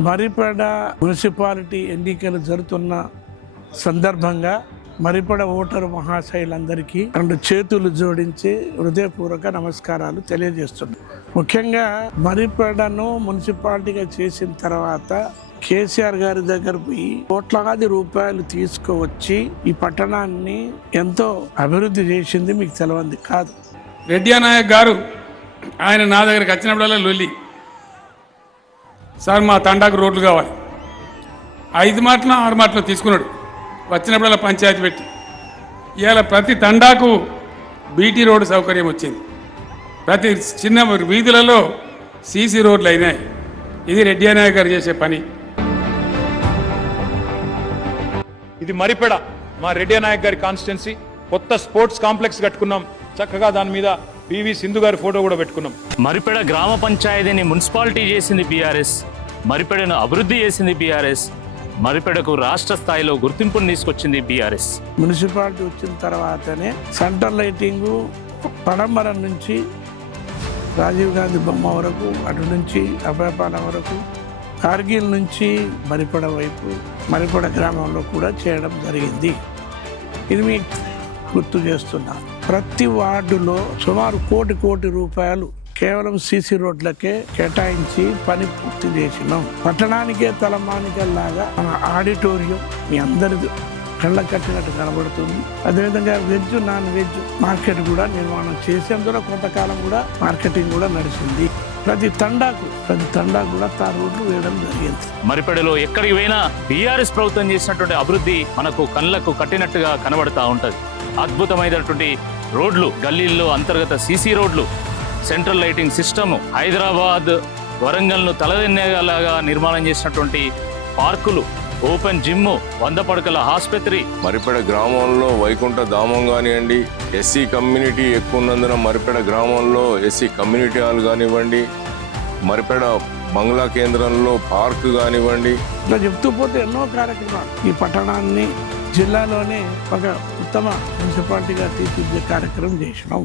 మరిపడ municipality ఎన్నికలు జరుగుతున్న సందర్భంగా మరిపడ ఓటరు మహాశయులందరికీ రెండు చేతులు జోడించి హృదయపూర్వక నమస్కారాలు తెలియజేస్తున్నాను ముఖ్యంగా మరిపడను మున్సిపాలిటీగా చేసిన తర్వాత కేసీఆర్ గారి దగ్గర పోయి కోట్లాది రూపాయలు తీసుకువచ్చి ఈ పట్టణాన్ని ఎంతో అభివృద్ధి చేసింది మీకు తెలవంది. కాదు. రెడ్డి నాయక్ గారు ఆయన నా దగ్గరికి వచ్చినప్పుడల్లా లొల్లి. సార్ మా తండాకు రోడ్లు కావాలి. ఐదు మాటలు ఆరు మాటలు తీసుకున్నాడు. వచ్చినప్పుడల్లా పంచాయతీ పెట్టి. ఇవాళ ప్రతి తండాకు బీటీ రోడ్డు సౌకర్యం వచ్చింది. ప్రతి చిన్న వీధులలో సీసీ రోడ్లు అయినాయి. ఇది రెడ్డి నాయక్ గారు చేసే పని. ఇది మరిపెడ. మా రెడ్డి నాయక్ గారి కాన్స్టిట్యున్సీ. కొత్త స్పోర్ట్స్ కాంప్లెక్స్ కట్టుకున్నాం. చక్కగా దాని మీద పివి సింధు గారి ఫోటో కూడా పెట్టుకున్నాం. మరిపెడ గ్రామ పంచాయతీని మున్సిపాలిటీ చేసింది బీఆర్ఎస్ మరిపెడను అభివృద్ధి చేసింది బీఆర్ఎస్ మరిపెడకు రాష్ట్ర స్థాయిలో గుర్తింపును తీసుకొచ్చింది బీఆర్ఎస్ మున్సిపాలిటీ వచ్చిన తర్వాతనే సెంటర్ లైటింగు పడంబరం నుంచి రాజీవ్ గాంధీ బొమ్మ వరకు అటు నుంచి అభయపాలెం వరకు కార్గిల్ నుంచి మరిపడ వైపు మరిపడ గ్రామంలో కూడా చేయడం జరిగింది. ఇది మీకు గుర్తు చేస్తున్నా. ప్రతి వార్డులో సుమారు కోటి కోటి రూపాయలు కేవలం సీసీ రోడ్లకే కేటాయించి పని పూర్తి చేసినాం. పట్టణానికే తలమానికల్లాగా మన ఆడిటోరియం మీ అందరిది కళ్ళ కట్టినట్టు కనబడుతుంది. అదేవిధంగా వెజ్ నాన్ వెజ్ మార్కెట్ కూడా నిర్మాణం చేసి అందులో కొంతకాలం కూడా మార్కెటింగ్ కూడా నడిచింది. ప్రతి తండాకు ప్రతి తండాకు కూడా తా రోడ్లు వేయడం జరిగింది. మరిపడిలో ఎక్కడికి పోయినా బీఆర్ఎస్ ప్రభుత్వం చేసినటువంటి అభివృద్ధి మనకు కళ్ళకు కట్టినట్టుగా కనబడతా ఉంటది. అద్భుతమైనటువంటి రోడ్లు గల్లీల్లో అంతర్గత సీసీ రోడ్లు సెంట్రల్ లైటింగ్ సిస్టము హైదరాబాద్ వరంగల్ను తలదెన్నేలాగా నిర్మాణం చేసినటువంటి పార్కులు ఓపెన్ జిమ్ వంద పడకల ఆసుపత్రి. మరిపెడ గ్రామంలో వైకుంఠ ధామం కానివ్వండి ఎస్సీ కమ్యూనిటీ ఎక్కువ ఉన్నందున మరిపెడ గ్రామంలో ఎస్సీ కమ్యూనిటీ హాల్ కానివ్వండి మరిపెడ బంగ్లా కేంద్రంలో పార్క్ కానివ్వండి. ఇట్లా చెప్తూ పోతే ఎన్నో కార్యక్రమాలు. ఈ పట్టణాన్ని జిల్లాలోనే ఒక ఉత్తమ మున్సిపాలిటీగా తీర్చిదిద్దే కార్యక్రమం చేసినాం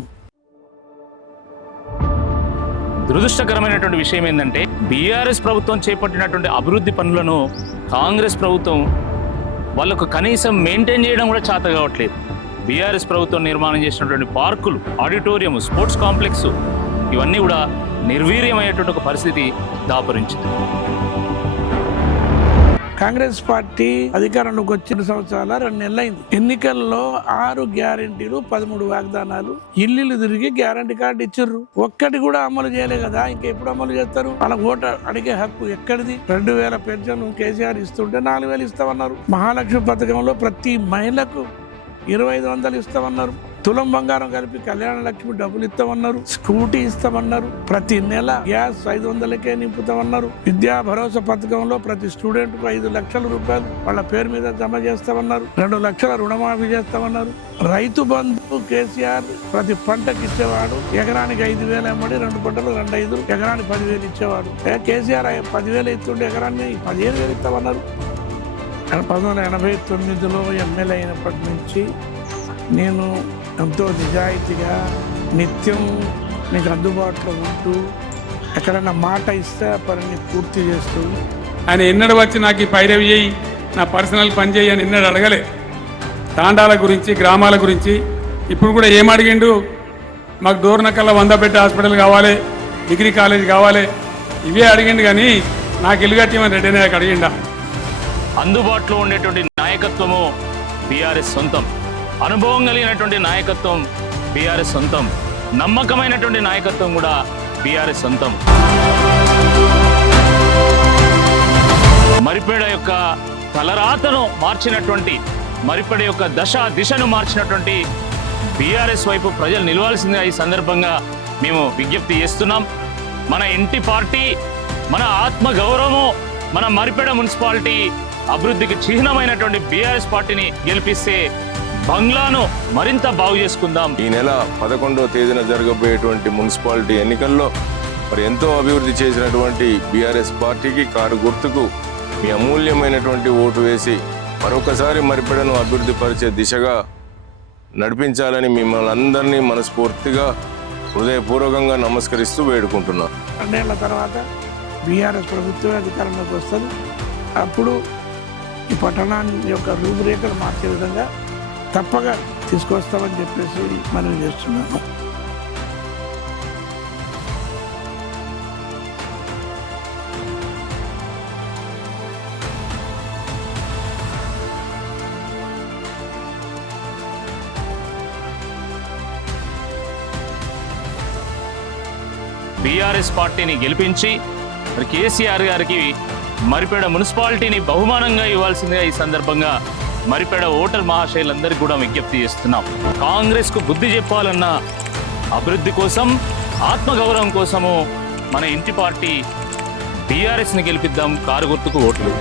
దురదృష్టకరమైనటువంటి విషయం ఏంటంటే బీఆర్ఎస్ ప్రభుత్వం చేపట్టినటువంటి అభివృద్ధి పనులను కాంగ్రెస్ ప్రభుత్వం వాళ్ళకు కనీసం మెయింటైన్ చేయడం కూడా చేత కావట్లేదు. బీఆర్ఎస్ ప్రభుత్వం నిర్మాణం చేసినటువంటి పార్కులు ఆడిటోరియం స్పోర్ట్స్ కాంప్లెక్స్ ఇవన్నీ కూడా నిర్వీర్యమయ్యేటువంటి ఒక పరిస్థితి దాపరించింది. కాంగ్రెస్ పార్టీ అధికారంలోకి వచ్చిన సంవత్సరాల రెండు నెలలైంది. ఎన్నికల్లో ఆరు గ్యారెంటీలు పదమూడు వాగ్దానాలు ఇల్లు తిరిగి గ్యారంటీ కార్డు ఇచ్చిర్రు. ఒక్కటి కూడా అమలు చేయలే కదా ఇంకా ఎప్పుడు అమలు చేస్తారు? వాళ్ళ ఓటు అడిగే హక్కు ఎక్కడిది? రెండు వేల పెన్షన్ కేసీఆర్ ఇస్తుంటే నాలుగు వేలు ఇస్తామన్నారు. మహాలక్ష్మి పథకంలో ప్రతి మహిళకు ఇరవై ఐదు వందలు ఇస్తామన్నారు. తులం బంగారం కలిపి కళ్యాణ లక్ష్మి డబ్బులు ఇస్తామన్నారు స్కూటీ ఇస్తామన్నారు ప్రతి నెల గ్యాస్ ఐదు వందలకే నింపుతామన్నారు. విద్యా భరోసా పథకంలో ప్రతి స్టూడెంట్కు ఐదు లక్షల రూపాయలు వాళ్ళ పేరు మీద జమ చేస్తామన్నారు రెండు లక్షల రుణమాఫీ చేస్తామన్నారు. రైతు బంధు కేసీఆర్ ప్రతి పంటకి ఇచ్చేవాడు ఎకరానికి ఐదు వేలు అమ్మడి రెండు పంటలు రెండు ఐదు ఎకరానికి పదివేలు ఇచ్చేవాడు. ఏ కేసీఆర్ పదివేలు ఇస్తుండే ఎకరాన్ని పదిహేను వేలు ఇస్తామన్నారు. పంతొమ్మిది వందల ఎనభై తొమ్మిదిలో ఎమ్మెల్యే అయినప్పటి నుంచి నేను ఎంతో నిజాయితీగా నిత్యం నీకు అందుబాటులో ఉంటూ ఎక్కడైనా మాట ఇస్తే ఆ పనిని పూర్తి చేస్తూ. ఆయన ఎన్నడు వచ్చి నాకు ఈ పైరవి చేయి నా పర్సనల్ పని చేయి అని ఎన్నడు అడగలే. తాండాల గురించి గ్రామాల గురించి ఇప్పుడు కూడా ఏం అడిగిండు? మాకు దూరనకల్లా వంద పెట్టి హాస్పిటల్ కావాలి డిగ్రీ కాలేజ్ కావాలి ఇవే అడిగిండు కానీ నాకు ఇల్లు కట్టేమని రెడ్డి నాయక్ అడిగిండా. అందుబాటులో ఉండేటువంటి నాయకత్వము బీఆర్ఎస్ సొంతం. అనుభవం కలిగినటువంటి నాయకత్వం బీఆర్ఎస్ సొంతం. నమ్మకమైనటువంటి నాయకత్వం కూడా బీఆర్ఎస్ సొంతం. మరిపేడ యొక్క తలరాతను మార్చినటువంటి మరిపేడ యొక్క దశ దిశను మార్చినటువంటి బీఆర్ఎస్ వైపు ప్రజలు నిలవాల్సిందిగా ఈ సందర్భంగా మేము విజ్ఞప్తి చేస్తున్నాం. మన ఇంటి పార్టీ మన ఆత్మ గౌరవము మన మరిపేడ మున్సిపాలిటీ అభివృద్ధికి చిహ్నమైనటువంటి బీఆర్ఎస్ పార్టీని గెలిపిస్తే బంగ్లాను మరింత బాగు చేసుకుందాం. ఈ నెల పదకొండవ తేదీన జరగబోయేటువంటి మున్సిపాలిటీ ఎన్నికల్లో మరి ఎంతో అభివృద్ధి చేసినటువంటి బీఆర్ఎస్ పార్టీకి కారు గుర్తుకు మీ అమూల్యమైనటువంటి ఓటు వేసి మరొకసారి మరిపెడను అభివృద్ధి పరిచే దిశగా నడిపించాలని మిమ్మల్ని అందరినీ మనస్ఫూర్తిగా హృదయపూర్వకంగా నమస్కరిస్తూ వేడుకుంటున్నాను రెండేళ్ళ తర్వాత బీఆర్ఎస్ ప్రభుత్వమే అధికారంలోకి వస్తుంది. అప్పుడు ఈ పట్టణాన్ని యొక్క రూపురేఖలు మార్చే విధంగా తప్పగా తీసుకొస్తామని చెప్పేసి మనం చేస్తున్నాను. బీఆర్ఎస్ పార్టీని గెలిపించి మరి కేసీఆర్ గారికి మరిపేడ మున్సిపాలిటీని బహుమానంగా ఇవ్వాల్సిందిగా ఈ సందర్భంగా మరిపేడ ఓటర్ మహాశయులందరికీ కూడా విజ్ఞప్తి చేస్తున్నాం. కాంగ్రెస్కు బుద్ధి చెప్పాలన్న అభివృద్ధి కోసం ఆత్మగౌరవం కోసము మన ఇంటి పార్టీ బీఆర్ఎస్ని గెలిపిద్దాం కారు గుర్తుకు ఓట్లు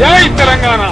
జై తెలంగాణ!